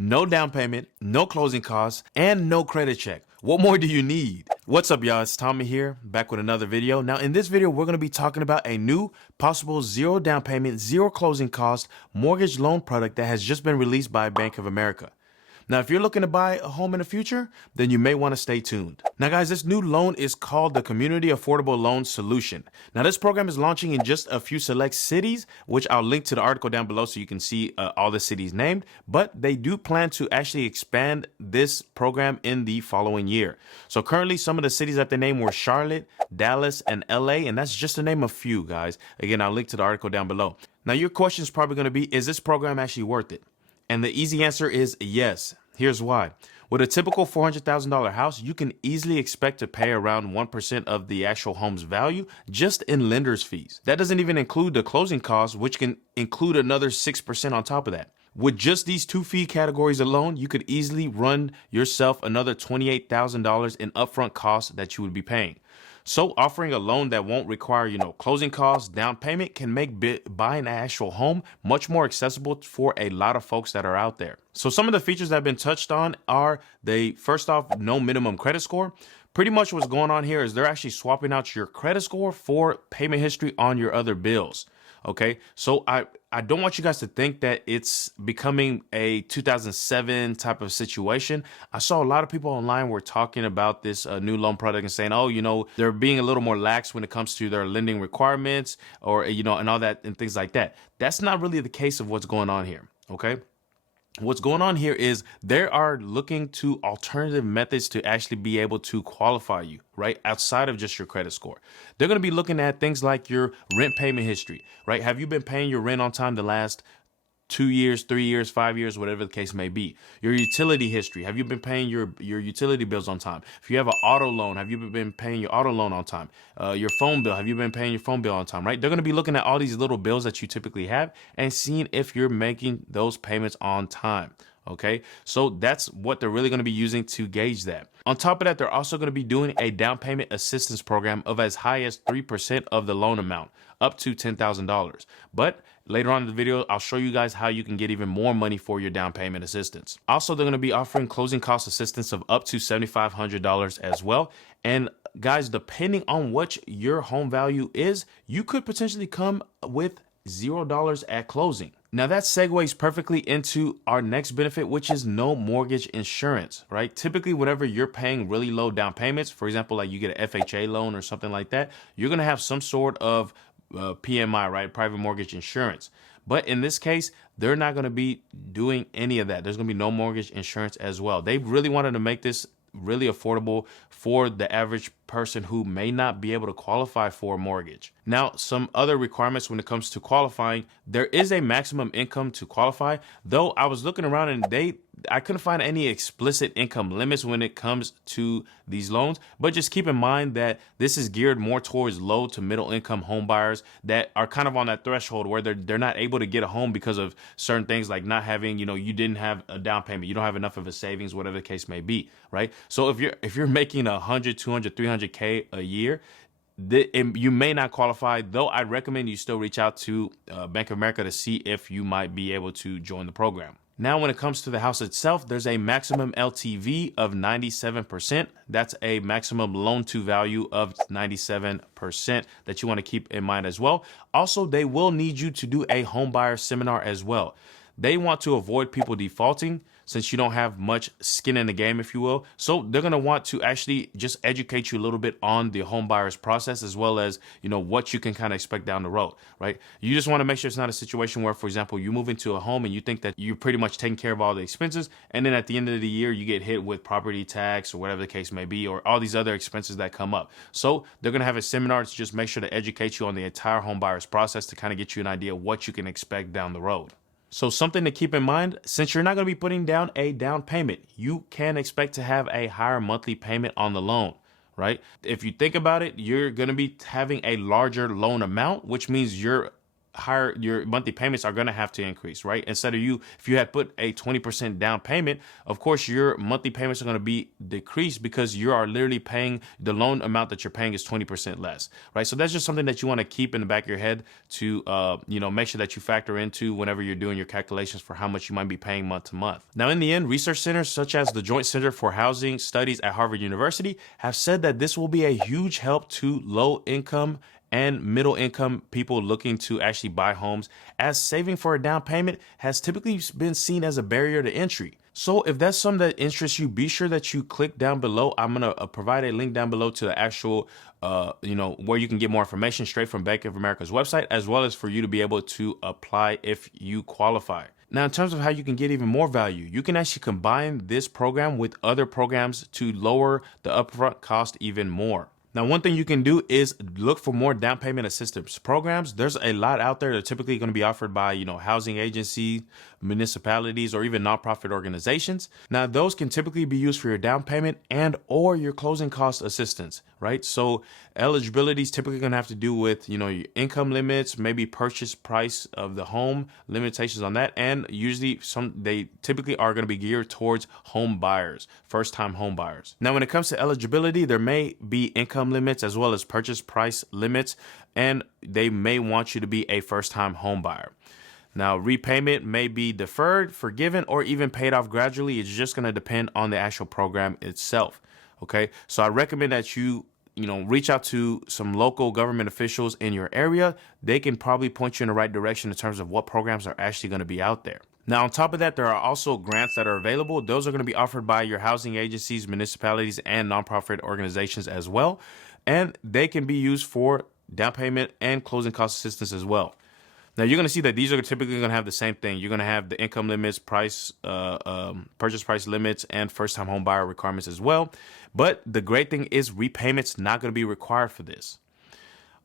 no down payment, no closing costs, and no credit check. What more do you need? What's up, y'all? It's Tommy here, back with another video. Now, in this video, we're going to be talking about a new possible zero down payment, zero closing cost mortgage loan product that has just been released by Bank of America. Now, if you're looking to buy a home in the future, then you may want to stay tuned. Now, guys, this new loan is called the Community Affordable Loan Solution. Now, this program is launching in just a few select cities, which I'll link to the article down below so you can see all the cities named. But they do plan to actually expand this program in the following year. So currently, some of the cities that they named were Charlotte, Dallas, and LA, and that's just to name a few, guys. Again, I'll link to the article down below. Now, your question is probably going to be, is this program actually worth it? And the easy answer is yes. Here's why. With a typical $400,000 house, you can easily expect to pay around 1% of the actual home's value just in lender's fees. That doesn't even include the closing costs, which can include another 6% on top of that. With just these two fee categories alone, you could easily run yourself another $28,000 in upfront costs that you would be paying. So offering a loan that won't require, closing costs, down payment can make buying an actual home much more accessible for a lot of folks that are out there. So some of the features that have been touched on are first off, no minimum credit score. Pretty much what's going on here is they're actually swapping out your credit score for payment history on your other bills. Okay, so I don't want you guys to think that it's becoming a 2007 type of situation. I saw a lot of people online were talking about this new loan product and saying, oh, they're being a little more lax when it comes to their lending requirements or, and all that and things like that. That's not really the case of what's going on here. Okay. What's going on here is they are looking to alternative methods to actually be able to qualify you, right? Outside of just your credit score. They're going to be looking at things like your rent payment history, right? Have you been paying your rent on time the last 2 years, 3 years, 5 years, whatever the case may be? Your utility history. Have you been paying your utility bills on time? If you have an auto loan, have you been paying your auto loan on time? Your phone bill, have you been paying your phone bill on time, right? They're going to be looking at all these little bills that you typically have and seeing if you're making those payments on time. Okay, so that's what they're really going to be using to gauge that. On top of that, they're also going to be doing a down payment assistance program of as high as 3% of the loan amount, up to $10,000. But later on in the video, I'll show you guys how you can get even more money for your down payment assistance. Also, they're going to be offering closing cost assistance of up to $7,500 as well. And guys, depending on what your home value is, you could potentially come with $0 at closing. Now that segues perfectly into our next benefit, which is no mortgage insurance, right? Typically, whenever you're paying really low down payments, for example, like you get an FHA loan or something like that, you're going to have some sort of PMI, right? Private mortgage insurance. But in this case, they're not going to be doing any of that. There's going to be no mortgage insurance as well. They really wanted to make this really affordable for the average person who may not be able to qualify for a mortgage. Now, some other requirements when it comes to qualifying, there is a maximum income to qualify, though I was looking around and I couldn't find any explicit income limits when it comes to these loans. But just keep in mind that this is geared more towards low to middle income home buyers that are kind of on that threshold where they're not able to get a home because of certain things like not having, you didn't have a down payment, you don't have enough of a savings, whatever the case may be, right? So if you're making 100, 200, 300K a year, you may not qualify, though I recommend you still reach out to Bank of America to see if you might be able to join the program. Now, when it comes to the house itself, there's a maximum LTV of 97%. That's a maximum loan to value of 97% that you want to keep in mind as well. Also, they will need you to do a home buyer seminar as well. They want to avoid people defaulting since you don't have much skin in the game, if you will. So they're going to want to actually just educate you a little bit on the home buyer's process, as well as, what you can kind of expect down the road, right? You just want to make sure it's not a situation where, for example, you move into a home and you think that you're pretty much taking care of all the expenses. And then at the end of the year, you get hit with property tax or whatever the case may be, or all these other expenses that come up. So they're going to have a seminar to just make sure to educate you on the entire home buyer's process to kind of get you an idea of what you can expect down the road. So something to keep in mind, since you're not going to be putting down a down payment, you can expect to have a higher monthly payment on the loan, right? If you think about it, you're going to be having a larger loan amount, which means your higher your monthly payments are going to have to increase, right? Instead of if you had put a 20% down payment, of course, your monthly payments are going to be decreased because you are literally paying the loan amount that you're paying is 20% less, right? So that's just something that you want to keep in the back of your head to, make sure that you factor into whenever you're doing your calculations for how much you might be paying month to month. Now, in the end, research centers such as the Joint Center for Housing Studies at Harvard University have said that this will be a huge help to low income and middle income people looking to actually buy homes, as saving for a down payment has typically been seen as a barrier to entry. So if that's something that interests you, be sure that you click down below. I'm going to provide a link down below to the actual, where you can get more information straight from Bank of America's website, as well as for you to be able to apply if you qualify. Now, in terms of how you can get even more value, you can actually combine this program with other programs to lower the upfront cost even more. Now, one thing you can do is look for more down payment assistance programs. There's a lot out there that are typically going to be offered by, housing agencies, municipalities, or even nonprofit organizations. Now, those can typically be used for your down payment and or your closing cost assistance, right? So eligibility is typically going to have to do with, your income limits, maybe purchase price of the home, limitations on that. And usually they typically are going to be geared towards home buyers, first-time home buyers. Now, when it comes to eligibility, there may be income limits as well as purchase price limits, and they may want you to be a first-time home buyer. Now, repayment may be deferred, forgiven, or even paid off gradually. It's just going to depend on the actual program itself. Okay, so I recommend that you reach out to some local government officials in your area. They can probably point you in the right direction in terms of what programs are actually going to be out there. Now, on top of that, there are also grants that are available. Those are going to be offered by your housing agencies, municipalities, and nonprofit organizations as well. And they can be used for down payment and closing cost assistance as well. Now, you're going to see that these are typically going to have the same thing. You're going to have the income limits, purchase price limits, and first-time home buyer requirements as well. But the great thing is repayments not going to be required for this.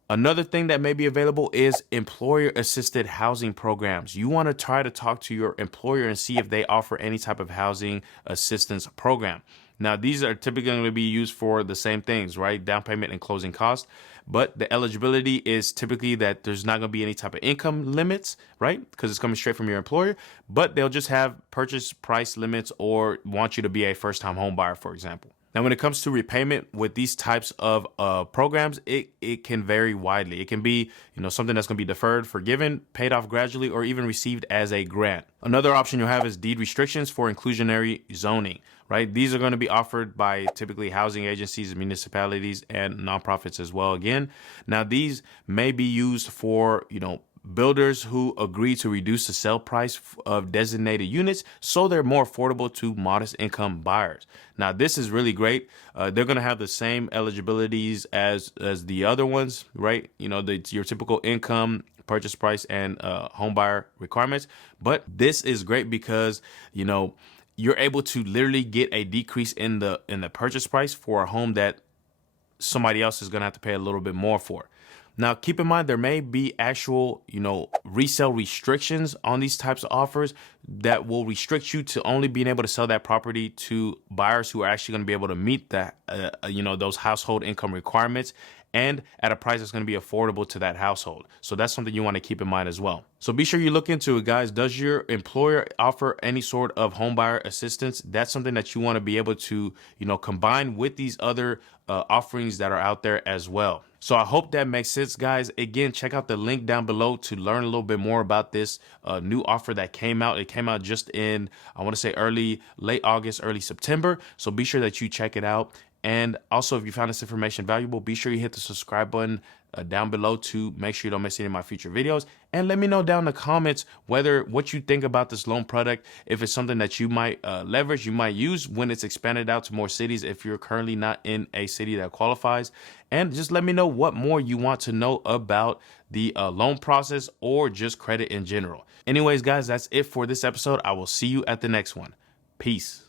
Another thing that may be available is employer-assisted housing programs. You want to try to talk to your employer and see if they offer any type of housing assistance program. Now, these are typically going to be used for the same things, right? Down payment and closing costs. But the eligibility is typically that there's not going to be any type of income limits, right? Because it's coming straight from your employer. But they'll just have purchase price limits or want you to be a first-time home buyer, for example. Now, when it comes to repayment with these types of programs, it can vary widely. It can be, something that's going to be deferred, forgiven, paid off gradually, or even received as a grant. Another option you'll have is deed restrictions for inclusionary zoning, right? These are going to be offered by typically housing agencies, municipalities, and nonprofits as well. Again, now these may be used for, builders who agree to reduce the sale price of designated units so they're more affordable to modest income buyers. Now, this is really great. They're going to have the same eligibilities as the other ones, right? Your typical income, purchase price, and home buyer requirements. But this is great because, you're able to literally get a decrease in the purchase price for a home that somebody else is going to have to pay a little bit more for. Now, keep in mind, there may be actual, resale restrictions on these types of offers that will restrict you to only being able to sell that property to buyers who are actually going to be able to meet that, those household income requirements and at a price that's going to be affordable to that household. So that's something you want to keep in mind as well. So be sure you look into it, guys. Does your employer offer any sort of home buyer assistance? That's something that you want to be able to, combine with these other offerings that are out there as well. So I hope that makes sense, guys. Again, check out the link down below to learn a little bit more about this new offer that came out. It came out just in, I want to say late August, early September. So be sure that you check it out. And also, if you found this information valuable, be sure you hit the subscribe button down below to make sure you don't miss any of my future videos. And let me know down in the comments what you think about this loan product. If it's something that you might leverage, you might use when it's expanded out to more cities if you're currently not in a city that qualifies. And just let me know what more you want to know about the loan process or just credit in general. Anyways, guys, that's it for this episode. I will see you at the next one. Peace.